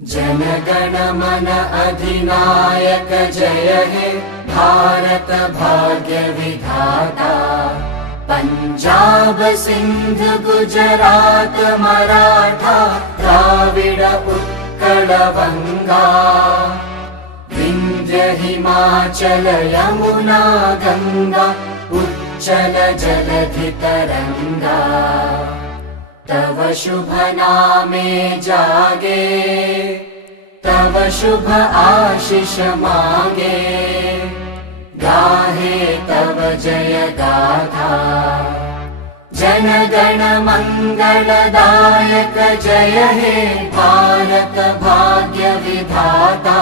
जनगण मन अधिनायक जय हे भारत भाग्य विधाता। पंजाब सिंध गुजरात मराठा द्राविड उत्कल बंगा। विंध्य हिमाचल यमुना गंगा उच्चल जलधि तरंगा। तव शुभ नामे जागे तव शुभ आशीष मांगे। गाहे तव जय गाथा जन गण मंगलदायक जय हे भारत भाग्य विधाता।